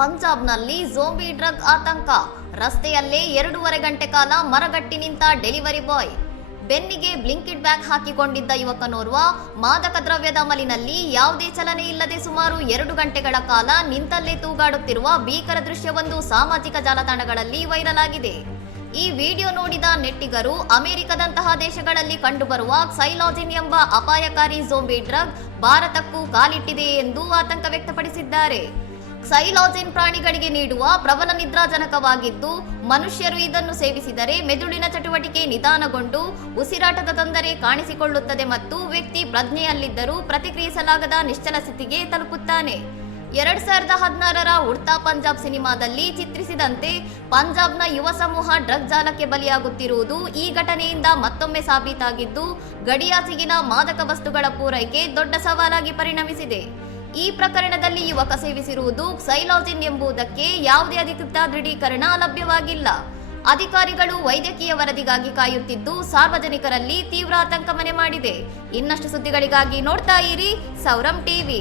ಪಂಜಾಬ್ನಲ್ಲಿ zombie drug ಆತಂಕ. ರಸ್ತೆಯಲ್ಲೇ 2.5 ಗಂಟೆ ಕಾಲ ಮರಗಟ್ಟಿ ನಿಂತ ಡೆಲಿವರಿ ಬಾಯ್. ಬೆನ್ನಿಗೆ ಬ್ಲಿಂಕಿಟ್ ಬ್ಯಾಗ್ ಹಾಕಿಕೊಂಡಿದ್ದ ಯುವಕನೋರ್ವ ಮಾದಕ ದ್ರವ್ಯದ ಅಮಲಿನಲ್ಲಿ ಯಾವುದೇ ಚಲನೆ ಇಲ್ಲದೆ ಸುಮಾರು 2 ಗಂಟೆಗಳ ಕಾಲ ನಿಂತಲ್ಲೇ ತೂಗಾಡುತ್ತಿರುವ ಭೀಕರ ದೃಶ್ಯವೊಂದು ಸಾಮಾಜಿಕ ಜಾಲತಾಣಗಳಲ್ಲಿ ವೈರಲ್ ಆಗಿದೆ. ಈ ವಿಡಿಯೋ ನೋಡಿದ ನೆಟ್ಟಿಗರು ಅಮೆರಿಕದಂತಹ ದೇಶಗಳಲ್ಲಿ ಕಂಡುಬರುವ ಕ್ಸೈಲಾಜಿನ್ ಎಂಬ ಅಪಾಯಕಾರಿ ಝೋಂಬಿ ಡ್ರಗ್ ಭಾರತಕ್ಕೂ ಕಾಲಿಟ್ಟಿದೆ ಎಂದು ಆತಂಕ ವ್ಯಕ್ತಪಡಿಸಿದ್ದಾರೆ. ಕ್ಸೈಲಾಜಿನ್ ಪ್ರಾಣಿಗಳಿಗೆ ನೀಡುವ ಪ್ರಬಲ ನಿದ್ರಾಜನಕವಾಗಿದ್ದು, ಮನುಷ್ಯರು ಇದನ್ನು ಸೇವಿಸಿದರೆ ಮೆದುಳಿನ ಚಟುವಟಿಕೆ ನಿಧಾನಗೊಂಡು ಉಸಿರಾಟದ ತೊಂದರೆ ಕಾಣಿಸಿಕೊಳ್ಳುತ್ತದೆ ಮತ್ತು ವ್ಯಕ್ತಿ ಪ್ರಜ್ಞೆಯಲ್ಲಿದ್ದರೂ ಪ್ರತಿಕ್ರಿಯಿಸಲಾಗದ ನಿಶ್ಚಲ ಸ್ಥಿತಿಗೆ ತಲುಪುತ್ತಾನೆ. 2016ರ ಉಡ್ತಾ ಪಂಜಾಬ್ ಸಿನಿಮಾದಲ್ಲಿ ಚಿತ್ರಿಸಿದಂತೆ ಪಂಜಾಬ್ನ ಯುವ ಸಮೂಹ ಡ್ರಗ್ ಜಾಲಕ್ಕೆ ಬಲಿಯಾಗುತ್ತಿರುವುದು ಈ ಘಟನೆಯಿಂದ ಮತ್ತೊಮ್ಮೆ ಸಾಬೀತಾಗಿದ್ದು, ಗಡಿಯಾಚೆಗಿನ ಮಾದಕ ವಸ್ತುಗಳ ಪೂರೈಕೆ ದೊಡ್ಡ ಸವಾಲಾಗಿ ಪರಿಣಮಿಸಿದೆ. ಈ ಪ್ರಕರಣದಲ್ಲಿ ಯುವಕ ಸೇವಿಸಿರುವುದು ಕ್ಸೈಲಾಜಿನ್ ಎಂಬುದಕ್ಕೆ ಯಾವುದೇ ಅಧಿಕೃತ ದೃಢೀಕರಣ ಲಭ್ಯವಾಗಿಲ್ಲ. ಅಧಿಕಾರಿಗಳು ವೈದ್ಯಕೀಯ ವರದಿಗಾಗಿ ಕಾಯುತ್ತಿದ್ದು, ಸಾರ್ವಜನಿಕರಲ್ಲಿ ತೀವ್ರ ಆತಂಕ ಮನೆ ಮಾಡಿದೆ. ಇನ್ನಷ್ಟು ಸುದ್ದಿಗಳಿಗಾಗಿ ನೋಡ್ತಾ ಇರಿ ಸೌರಂ ಟಿವಿ.